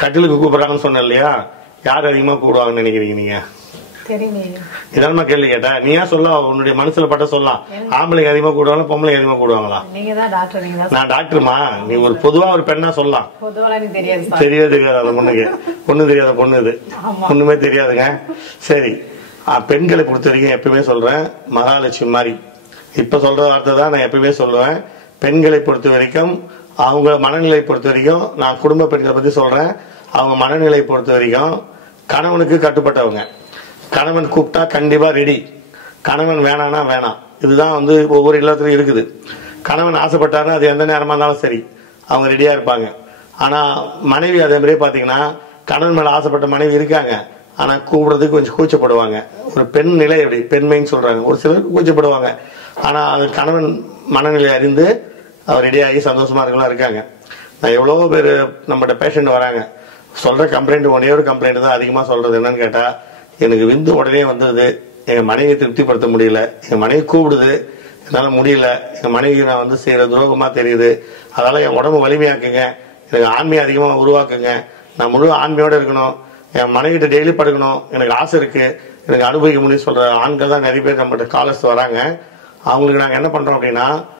கட்டிலுக்கு கூப்பிடுறாங்கன்னு சொன்ன இல்லையா, யார் அதிகமா கூப்பிடுவாங்கன்னு நினைக்கிறீங்க நீங்க? இதெல்லாம் கேள்வி கேட்டா நீ ஏன் சொல்ல, உன்னுடைய மனசுல பட்ட சொல்லலாம். ஆம்பளைங்க அதிகமா கூடுவாங்களா பொம்பளைங்க அதிகமா கூடுவாங்களா? நான் டாக்டர்மா, நீ ஒரு பொதுவா ஒரு பெண்ணா சொல்லலாம். தெரியவே தெரியாது அந்த பொண்ணுக்கு, ஒண்ணும் தெரியாத பொண்ணு இது, ஒண்ணுமே தெரியாதுங்க. சரி, பெண்களை பொறுத்த வரைக்கும் எப்பயுமே சொல்றேன், மகாலட்சுமி மாதிரி. இப்ப சொல்ற வார்த்தை தான் நான் எப்பயுமே சொல்லுவேன். பெண்களை பொறுத்த வரைக்கும், அவங்க மனநிலை பொறுத்த வரைக்கும், நான் குடும்ப பெண்களை பத்தி சொல்றேன். அவங்க மனநிலை பொறுத்த வரைக்கும் கணவனுக்கு கட்டுப்பட்டவங்க. கணவன் கூப்பிட்டா கண்டிப்பா ரெடி, கணவன் வேணானா வேணாம். இதுதான் ஒவ்வொரு இல்லத்திலும் இருக்குது. கணவன் ஆசைப்பட்டாருன்னா அது எந்த நேரமா இருந்தாலும் சரி, அவங்க ரெடியா இருப்பாங்க. ஆனா மனைவி அதே மாதிரியே பாத்தீங்கன்னா, கணவன் மேல ஆசைப்பட்ட மனைவி இருக்காங்க, ஆனா கூப்பிடுறதுக்கு கொஞ்சம் கூச்சப்படுவாங்க. ஒரு பெண் நிலை எப்படி, பெண்மைன்னு சொல்றாங்க, ஒரு சிலர் கூச்சப்படுவாங்க. ஆனா அது கணவன் மனநிலை அறிந்து அவர் ரெடியாகி சந்தோஷமா இருக்கலாம் இருக்காங்க. நான் எவ்வளவோ பேர் நம்மகிட்ட பேஷண்ட் வராங்க, சொல்ற கம்ப்ளைண்ட் ஒரே ஒரு கம்ப்ளைண்ட் தான் அதிகமா சொல்றது. என்னன்னு கேட்டா, எனக்கு விந்து உடனே வந்தது, எங்க மனைவியை திருப்திப்படுத்த முடியல, எங்க மனைவி கூப்பிடுது, என்னால முடியல, எங்க மனைவி நான் செய்யற துரோகமா தெரியுது, அதனால என் உடம்பு வலிமையாக்குங்க, எனக்கு ஆண்மையை அதிகமா உருவாக்குங்க, நான் முழு ஆண்மையோட இருக்கணும், என் மனைவிட்ட டெய்லி படுக்கணும், எனக்கு ஆசை இருக்கு, எனக்கு அனுபவிக்க முடியும் சொல்ற ஆண்கள் தான் நிறைய பேர் நம்மகிட்ட காலர்ஸ் வராங்க. அவங்களுக்கு நாங்க என்ன பண்றோம் அப்படின்னா,